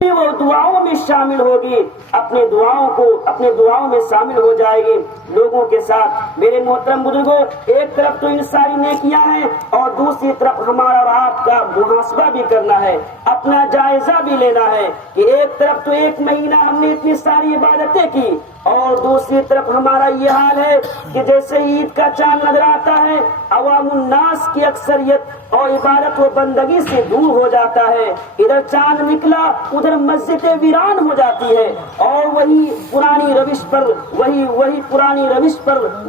وہ دعاؤں میں شامل ہوگی، اپنے دعاؤں میں شامل ہو جائے گی لوگوں کے ساتھ۔ میرے محترم بزرگوں، ایک طرف تو ان ساری نیکیاں ہیں اور دوسری طرف ہمارا اور آپ کا محاسبہ بھی کرنا ہے، اپنا جائزہ بھی لینا ہے کہ ایک طرف تو ایک مہینہ ہم نے اتنی ساری عبادتیں کی اور دوسری طرف ہمارا یہ حال ہے کہ جیسے عید کا چاند نظر آتا ہے عوام الناس کی اکثریت اور عبادت و بندگی سے دور ہو جاتا ہے، ادھر چاند نکلا ادھر مسجدیں ویران ہو جاتی ہے اور وہی پرانی روش پر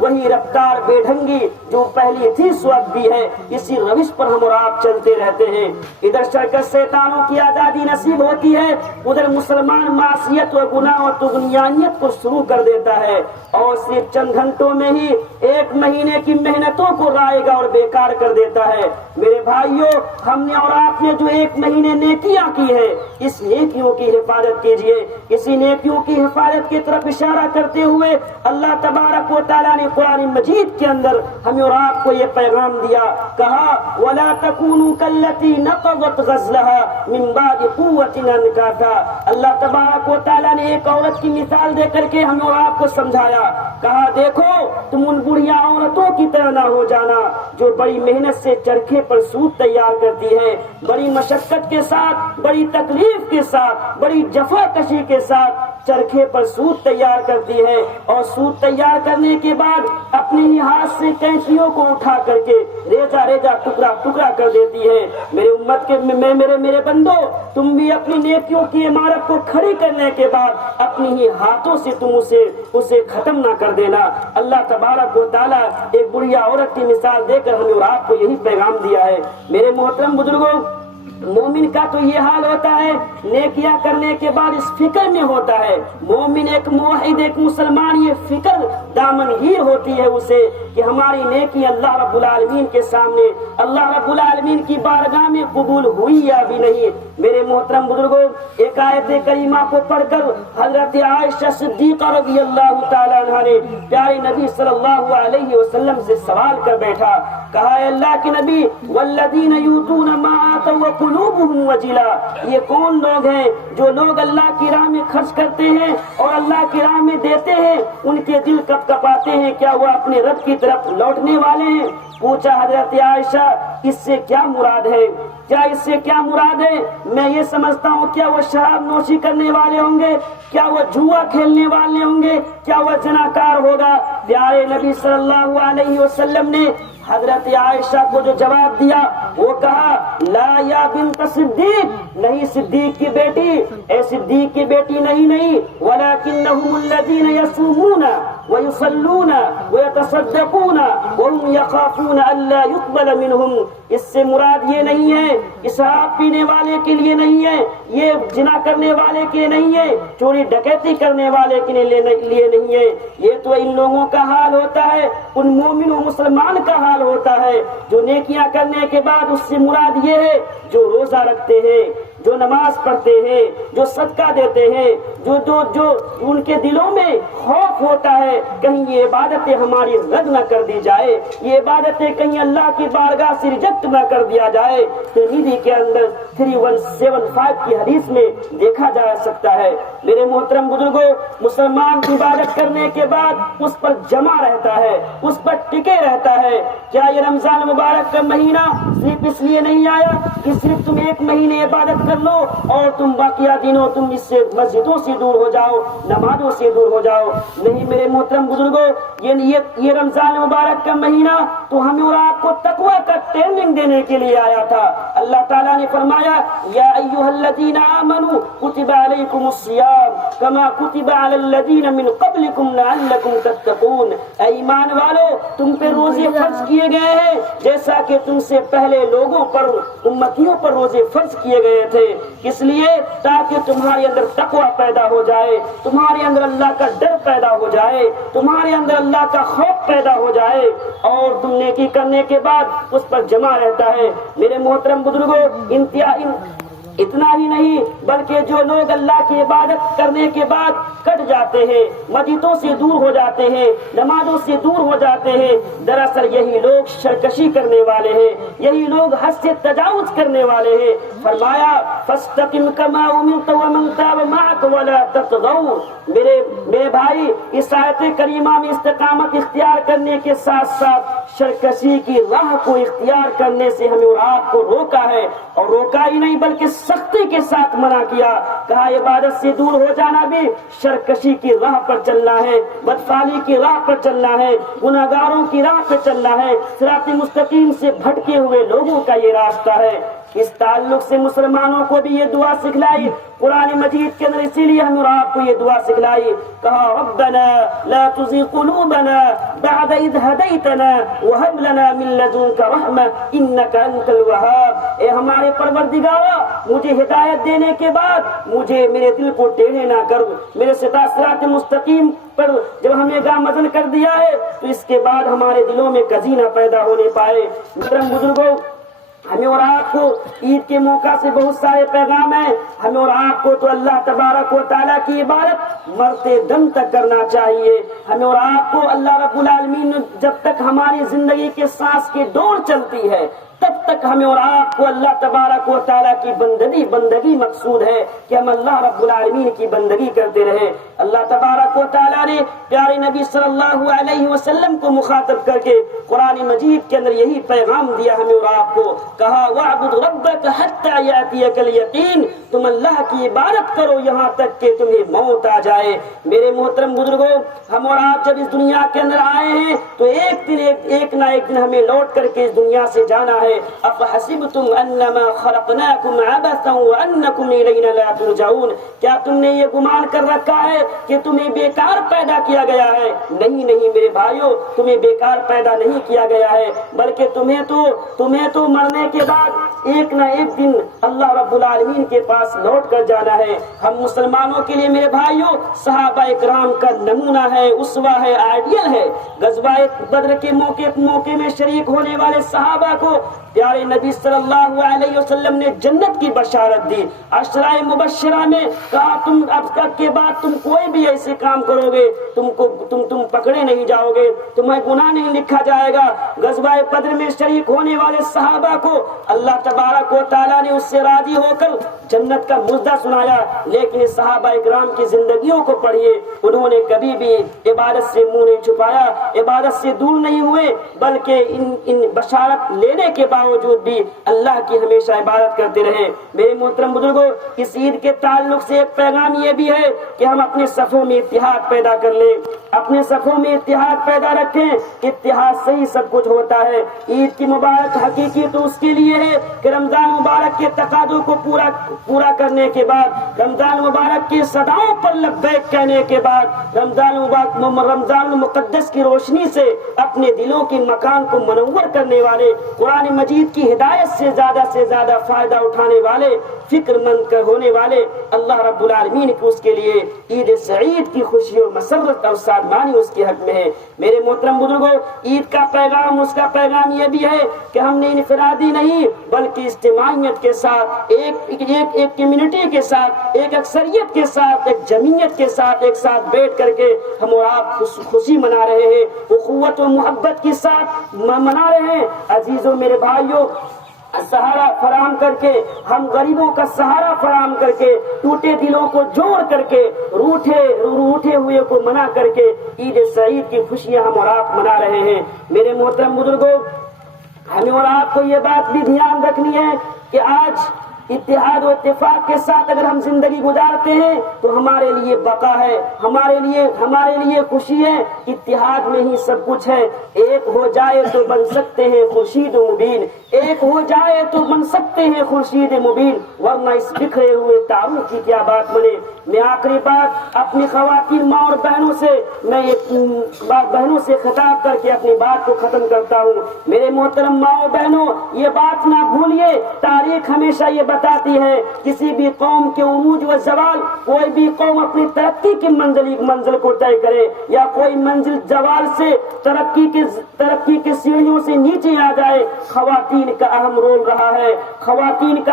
وہی رفتار بے ڈھنگی جو پہلی تھی اس وقت بھی ہے، اسی روش پر ہم اور آپ چلتے رہتے ہیں۔ ادھر شرکت شیطانوں کی آزادی نصیب ہوتی ہے، ادھر مسلمان معصیت و گناہ و طغیانیت کو شروع کر دیتا ہے اور صرف چند گھنٹوں میں ہی ایک مہینے کی محنتوں کو رائے گا اور بیکار کر دیتا ہے۔ میرے بھائیوں، ہم نے اور آپ نے جو ایک مہینے نیکیاں کی ہے، اس نیکیوں کی حفاظت کیجئے۔ اسی نیکیوں کی حفاظت کی طرف اشارہ کرتے ہوئے اللہ تبارک و تعالیٰ نے قرآن مجید کے اندر ہمیں اور آپ کو یہ پیغام دیا، کہا وَلَا تَكُونُوا كَالَّتِي نَقَضَتْ غَزْلَهَا مِن بَعْدِ قُوَّةٍ أَنْكَاثًا۔ اللہ تبارک و تعالیٰ نے ایک عورت کی مثال دے کر کے ہمیں اور آپ کو سمجھایا، کہا دیکھو تم ان بڑھیا عورتوں کی طرح نہ ہو جانا جو بڑی محنت سے چرخے پر سوت تیار کرتی ہے، بڑی مشقت کے ساتھ، بڑی تکلیف کے ساتھ، بڑی جفا کشی کے ساتھ چرخے پر سوت تیار کرتی ہے اور سوت تیار کرنے کے بعد اپنے ہی ہاتھ سے کینچیوں کو اٹھا کر کے ریزہ ریزہ ٹکڑا ٹکڑا کر دیتی ہے۔ میرے امت کے میرے بندو، تم بھی اپنی نیکیوں کی عمارت کو کھڑی کرنے کے بعد اپنی ہی ہاتھوں سے تم اسے ختم نہ کر دینا۔ اللہ تبارک و تعالیٰ ایک بڑھیا عورت کی مثال دے کر ہمیں اور آپ کو یہی پیغام دیا ہے۔ میرے محترم بزرگوں، مومن کا تو یہ حال ہوتا ہے، نیکیاں کرنے کے بعد اس فکر میں ہوتا ہے، مومن ایک موحد ایک مسلمان یہ فکر دامنگیر ہوتی ہے اسے کہ ہماری نیکی اللہ رب العالمین کے سامنے اللہ رب العالمین کی بارگاہ میں قبول ہوئی یا بھی نہیں۔ میرے محترم بزرگوں، ایک آیت کریمہ کو پڑھ کر حضرت عائشہ صدیقہ رضی اللہ تعالیٰ عنہا نے پیارے نبی صلی اللہ علیہ وسلم سے سوال کر بیٹھا، کہا اے اللہ کے نبی والذین یؤتون ما آتوا وقلوبهم وجلہ، یہ کون لوگ ہیں جو لوگ اللہ کی راہ میں خرچ کرتے ہیں اور اللہ کی راہ میں دیتے ہیں ان کے دل کپ کپاتے ہیں، کیا وہ اپنے رب کی طرف لوٹنے والے ہیں؟ پوچھا حضرت عائشہ اس سے کیا مراد ہے؟ اس سے کیا مراد ہے؟ میں یہ سمجھتا ہوں کیا وہ شراب نوشی کرنے والے ہوں گے، کیا وہ جوا کھیلنے والے ہوں گے، کیا وہ زناکار ہوگا؟ پیارے نبی صلی اللہ علیہ وسلم نے حضرت عائشہ کو جو جواب دیا وہ کہا لا یا بنت صدیق، نہیں صدیق کی بیٹی، اے صدیق کی بیٹی نہیں ولکنہم الذین یصومون ویصلون ویتصدقون وهم یخافون الا یقبل منہم۔ اس سے مراد یہ نہیں ہے، شراب پینے والے کے لیے نہیں ہے، یہ زنا کرنے والے کے لیے نہیں ہے، چوری ڈکیتی کرنے والے کے لیے نہیں ہے، یہ تو ان لوگوں کا حال ہوتا ہے، ان مومن و مسلمان کا حال ہوتا ہے جو نیکیاں کرنے کے بعد اس سے مراد یہ ہے جو روزہ رکھتے ہیں، جو نماز پڑھتے ہیں، جو صدقہ دیتے ہیں، جو ان کے دلوں میں خوف ہوتا ہے کہیں یہ عبادتیں ہماری رد نہ کر دی جائے، یہ عبادتیں کہیں اللہ کی بارگاہ سے ریجیکٹ نہ کر دیا جائے۔ ترمذی کے اندر 3175 کی حدیث میں دیکھا جا سکتا ہے۔ میرے محترم بزرگوں، مسلمان عبادت کرنے کے بعد اس پر جمع رہتا ہے، اس پر ٹکے رہتا ہے۔ کیا یہ رمضان مبارک کا مہینہ صرف اس لیے نہیں آیا کہ صرف تم ایک مہینے عبادت کر لو اور تم باقیہ دنوں تم اس سے مسجدوں سے دور ہو جاؤ، نمازوں سے دور ہو جاؤ؟ نہیں میرے محترم بزرگوں، یہ رمضان مبارک کا مہینہ تو ہمیں اور آپ کو تقوی کا ٹریننگ دینے کے لیے آیا تھا۔ اللہ تعالیٰ نے فرمایا یا ایھا الذین آمنوا کتب علیکم الصیام کما کتب علی الذین من قبلکم لعلکم تتقون۔ اے ایمان والو، تم پہ روزے فرض کیے گئے ہیں جیسا کہ تم سے پہلے لوگوں پر امتیوں پر روزے فرض کیے گئے تھے، اس لیے تاکہ تمہارے اندر تقوی پیدا ہو جائے، تمہارے اندر اللہ کا ڈر پیدا ہو جائے، تمہارے اندر اللہ کا خوف پیدا ہو جائے اور تم نیکی کرنے کے بعد اس پر جمع رہتا ہے۔ میرے محترم بزرگوں، اتنا ہی نہیں بلکہ جو لوگ اللہ کی عبادت کرنے کے بعد کٹ جاتے ہیں، مسجدوں سے دور ہو جاتے ہیں، نمازوں سے دور ہو جاتے ہیں، دراصل یہی لوگ سرکشی کرنے والے ہیں، یہی لوگ حد سے تجاوز کرنے والے ہیں۔ فرمایا فاستقم کما امرت ومن ولا تطغوا. میرے بھائی اس آیت کریمہ میں استقامت اختیار کرنے کے ساتھ ساتھ سرکشی کی راہ کو اختیار کرنے سے ہمیں اور آپ کو روکا ہے, اور روکا ہی نہیں بلکہ سختی کے ساتھ منع کیا. کہا عبادت سے دور ہو جانا بھی سرکشی کی راہ پر چلنا ہے, بدفعلی کی راہ پر چلنا ہے, گناہگاروں کی راہ پر چلنا ہے, صراط مستقیم سے بھٹکے ہوئے لوگوں کا یہ راستہ ہے. اس تعلق سے مسلمانوں کو بھی یہ دعا سکھلائی قرآن مجید کے اندر, اسی لیے ہم اور آپ کو یہ دعا سکھلائی. کہا ربنا لا تزغ قلوبنا بعد اذ هديتنا وهب لنا من لدنك رحمة انك انت الوهاب. اے ہمارے پروردگارا, مجھے ہدایت دینے کے بعد مجھے میرے دل کو ٹیڑھے نہ کر, میرے صراط مستقیم پر جب ہمیں گامزن کر دیا ہے تو اس کے بعد ہمارے دلوں میں کزی نہ پیدا ہونے پائے. محترم بزرگوں, ہمیں اور آپ کو عید کے موقع سے بہت سارے پیغام ہیں. ہمیں اور آپ کو تو اللہ تبارک و تعالیٰ کی عبادت مرتے دم تک کرنا چاہیے. ہمیں اور آپ کو اللہ رب العالمین جب تک ہماری زندگی کے سانس کی ڈور چلتی ہے تب تک ہمیں اور آپ کو اللہ تبارک و تعالیٰ کی بندگی مقصود ہے کہ ہم اللہ رب العالمین کی بندگی کرتے رہے. اللہ تبارک و تعالیٰ نے پیارے نبی صلی اللہ علیہ وسلم کو مخاطب کر کے قرآن مجید کے اندر یہی پیغام دیا ہمیں اور آپ کو. کہا وَاعْبُدْ رَبَّكَ حَتَّى يَأْتِيَكَ الْيَقِينُ, تم اللہ کی عبادت کرو یہاں تک کہ تمہیں موت آ جائے. میرے محترم بزرگوں, ہم اور آپ جب اس دنیا کے اندر آئے ہیں تو ایک نہ ایک دن ہمیں لوٹ کر کے اس دنیا سے جانا ہے. افحسبتم انما خلقناکم عبثا وانکم الینا لا ترجعون, کیا تم نے یہ گمان کر رکھا ہے کہ تمہیں بیکار پیدا کیا گیا ہے؟ نہیں میرے بھائیو, تمہیں بیکار پیدا نہیں کیا گیا ہے, بلکہ تمہیں تو مرنے کے بعد ایک نہ ایک دن اللہ رب العالمین کے پاس لوٹ کر جانا ہے. ہم مسلمانوں کے لیے میرے بھائیو صحابہ کرام کا نمونہ ہے, اسوہ ہے, آئیڈیل ہے. غزوہ بدر کے موقع میں شریک ہونے والے صحابہ کو پیارے نبی صلی اللہ علیہ وسلم نے جنت کی بشارت دی. عشرہ مبشرہ میں کہا تم اب تک کے بعد تم کوئی بھی ایسے کام کرو گے تم پکڑے نہیں جاؤ گے, تمہیں گناہ نہیں لکھا جائے گا. غزوہ بدر میں شریک ہونے والے صحابہ کو اللہ تبارک و تعالیٰ نے اس سے راضی ہو کر جنت کا مژدہ سنایا. لیکن صحابہ اکرام کی زندگیوں کو پڑھیے, انہوں نے کبھی بھی عبادت سے منہ نہیں چھپایا, عبادت سے دور نہیں ہوئے, بلکہ ان بشارت لینے کے باوجود بھی اللہ کی ہمیشہ عبادت کرتے رہے. میرے محترم بزرگوں, اس عید کے تعلق سے ایک پیغام یہ بھی ہے کہ ہم اپنے صفوں میں اتحاد پیدا کر لیں, اپنے صفوں میں اتحاد پیدا رکھیں. اتحاد سے ہی سب کچھ ہوتا ہے. عید کی مبارک حقیقی تو اس کے لیے ہے کہ رمضان مبارک کے تقاضوں کو پورا کرنے کے بعد, رمضان مبارک کی صداؤں پر لبیک کہنے کے بعد, رمضان المقدس کی روشنی سے اپنے دلوں کے مکان کو منور کرنے والے, قرآن مجید کی ہدایت سے زیادہ فائدہ اٹھانے والے, فکر مند ہونے والے, اللہ رب العالمین کو اس کے لیے عید سعید کی خوشی اور مسرت اور سادمانی اس کے حق میں ہے. میرے محترم بزرگوں, عید کا پیغام, اس کا پیغام یہ بھی ہے کہ ہم نے انفرادی نہیں بلکہ اجتماعیت کے ساتھ, ایک کمیونٹی کے ساتھ, ایک اکثریت کے ساتھ, ایک جمعیت کے ساتھ ایک ساتھ بیٹھ کر کے ہم اور آپ خوشی منا رہے ہیں, اخوت و محبت کے ساتھ منا رہے ہیں. عزیزوں میرے بھائیوں, سہارا فراہم کر کے, ہم غریبوں کا سہارا فراہم کر کے, ٹوٹے دلوں کو جوڑ کر کے, روٹے ہوئے کو منا کر کے عید سعید کی خوشیاں ہم اور آپ منا رہے ہیں. میرے محترم بزرگوں, ہمیں اور آپ کو یہ بات بھی دھیان رکھنی ہے کہ آج اتحاد و اتفاق کے ساتھ اگر ہم زندگی گزارتے ہیں تو ہمارے لیے بقا ہے, ہمارے لیے خوشی ہے. اتحاد میں ہی سب کچھ ہے. ایک ہو جائے تو بن سکتے ہیں خورشید مبین, ایک ہو جائے تو بن سکتے ہیں خورشید مبین, ورنہ اس بکھرے ہوئے تاروں کی کیا بات بنے. میں آخری بات اپنی خواتین ماں اور بہنوں سے خطاب کر کے اپنی بات کو ختم کرتا ہوں. میرے محترم ماں اور بہنوں, یہ بات نہ بھولیے, تاریخ ہمیشہ یہ بتاتی ہے کسی بھی قوم کے عروج و زوال, کوئی بھی قوم اپنی ترقی کی منزل کو طے کرے یا کوئی منزل زوال سے ترقی کے سیڑھیوں سے نیچے آ جائے, خواتین کا اہم رول رہا ہے. خواتین کا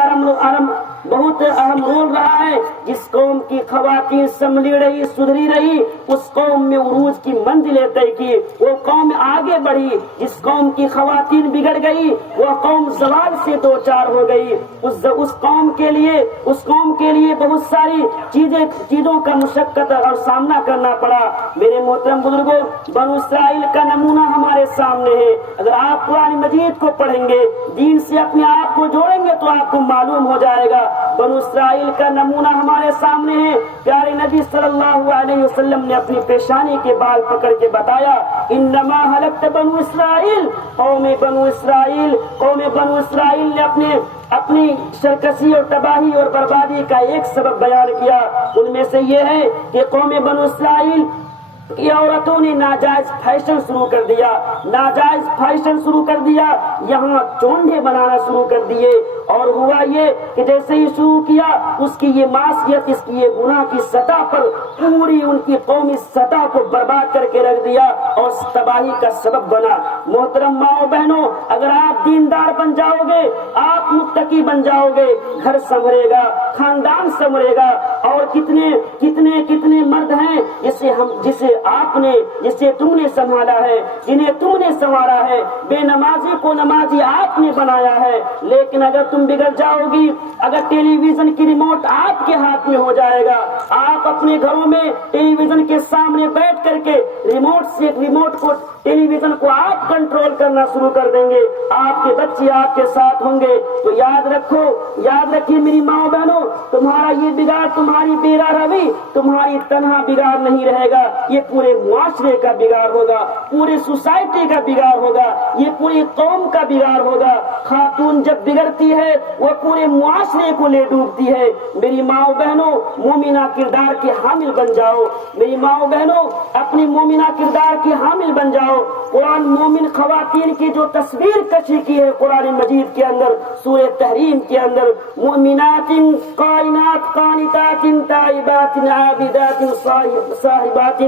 بہت اہم رول رہا ہے. جس قوم کی خواتین سنبھلی رہی, سدھری رہی, اس قوم میں عروج کی منزلیں طے کی, وہ قوم آگے بڑھی. جس قوم کی خواتین بگڑ گئی وہ قوم زوال سے دو چار ہو گئی. اس قوم کے لیے بہت ساری چیزوں کا مشقت اور سامنا کرنا پڑا. میرے محترم بزرگوں, بنو اسرائیل کا نمونہ ہمارے سامنے ہے. اگر آپ قرآن مجید کو پڑھیں گے, دین سے اپنے آپ کو جوڑیں گے تو آپ کو معلوم ہو جائے گا. بنو اسرائیل کا نمونہ ہمارے سامنے ہے. پیارے نبی صلی اللہ علیہ وسلم نے اپنی پیشانی کے بال پکڑ کے بتایا, انما ہلکت بنو اسرائیل, قوم بنو اسرائیل نے اپنی سرکشی اور تباہی اور بربادی کا ایک سبب بیان کیا. ان میں سے یہ ہے کہ قوم بنو اسرائیل کی عورتوں نے ناجائز فیشن شروع کر دیا, یہاں چونڈے بنانا شروع کر دیے. اور ہوا یہ کہ جیسے ہی شروع کیا, اس کی یہ معصیت, اس کی یہ گناہ کی سطح پر پوری ان کی قومی سطح کو برباد کر کے رکھ دیا اور تباہی کا سبب بنا. محترم ماؤں بہنوں, اگر آپ دیندار بن جاؤ گے, آپ متقی بن جاؤ گے, گھر سنورے گا, خاندان سنورے گا. اور کتنے مرد ہیں جسے تم نے سنبھالا ہے, جنہیں تم نے سنوارا ہے. بے نمازی کو نمازی آپ نے بنایا ہے. لیکن اگر تم بگڑ جاؤ گی, اگر ٹیلی ویژن کی ریموٹ آپ کے ہاتھ میں ہو جائے گا, آپ اپنے گھروں میں ٹیلی ویژن کے سامنے بیٹھ کر کے ٹیلی ویژن کو آپ کنٹرول کرنا شروع کر دیں گے, آپ کے بچے آپ کے ساتھ ہوں گے. تو یاد رکھیے میری ماں بہنوں, تمہارا یہ بگاڑ, تمہاری بیرا روی تمہاری تنہا بگاڑ نہیں رہے گا, یہ پورے معاشرے کا بگاڑ ہوگا, پورے سوسائٹی کا بگاڑ ہوگا, یہ پوری قوم کا بگاڑ ہوگا. خاتون جب بگڑتی ہے وہ پورے معاشرے کو لے ڈوبتی ہے. میری ماں بہنوں, مومنہ کردار کے حامل بن جاؤ. میری ماں بہنوں, اپنی مومنہ کردار کی حامل بن جاؤ. قرآن مومن خواتین کی جو تصویر کشی کی ہے قرآن مجید کے اندر, سورہ تحریم کے اندر, مومنات قائنات قانتات تائبات عابدات صاحبات,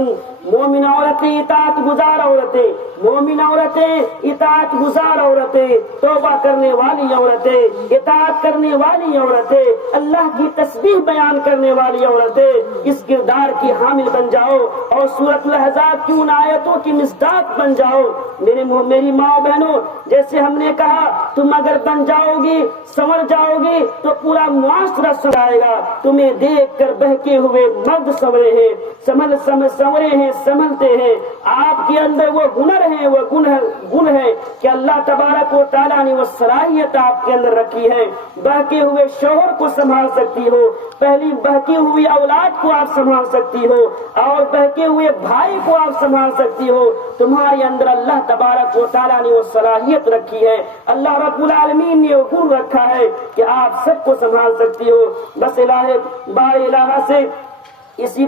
مومن عورتیں, اطاعت گزار عورتیں, مومن عورتیں, اطاعت گزار عورتیں, توبہ کرنے والی عورتیں, اطاعت کرنے والی عورتیں, اللہ کی تسبیح بیان کرنے والی عورتیں, اس کردار کی حامل بن جاؤ اور سورۃ الاحزاب کی ان آیتوں کی مصداق بن جاؤ. میری ماں بہنوں, جیسے ہم نے کہا, تم اگر بن جاؤ گی, سنور جاؤ گی, تو پورا معاشرہ سنورے گا. تمہیں دیکھ کر بہکے ہوئے مرد سنورے ہیں, سنورے ہیں, سنبھلتے ہیں. آپ کے اندر وہ ہنر ہے, وہ گن ہے کہ اللہ تبارک و تعالیٰ نے وہ صلاحیت آپ کے اندر رکھی ہے. بہکے ہوئے شوہر کو سنبھال سکتی ہو, پہلی بہکی ہوئی اولاد کو آپ سنبھال سکتی ہو, اور بہکے ہوئے بھائی کو آپ سنبھال سکتی ہو. تمہارے اندر اللہ تبارک و تعالیٰ نے وہ صلاحیت رکھی ہے, اللہ رب العالمین نے وہ گن رکھا ہے کہ آپ سب کو سنبھال سکتی ہو. بس الہ سے اسی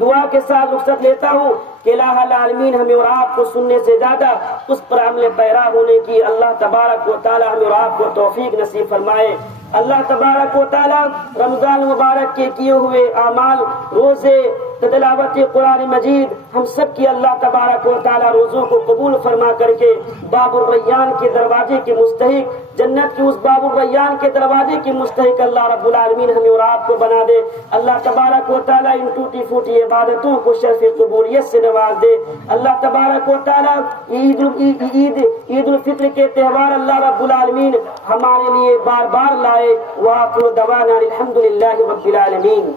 دعا کے ساتھ رخصت لیتا ہوں کہ الہ العالمین ہمیں اور آپ کو سننے سے زیادہ اس پر عمل پیرا ہونے کی اللہ تبارک و تعالی ہمیں اور آپ کو توفیق نصیب فرمائے. اللہ تبارک و تعالی رمضان مبارک کے کیے ہوئے اعمال, روزے, تلاوت قرآن مجید, ہم سب کی اللہ تبارک و تعالی روزوں کو قبول فرما کر کے باب الریان کے دروازے کے مستحق, جنت کی اس باب الریان کے دروازے کے مستحق اللہ رب العالمین ہمیں اور آپ کو بنا دے. اللہ تبارک و تعالی ان ٹوٹی پھوٹی عبادتوں کو شرف قبولیت سے نواز دے. اللہ تبارک و تعالی عید الفطر کے تہوار اللہ رب العالمین ہمارے لیے بار بار لائے. وآخر دعوانا الحمد للہ رب العالمین.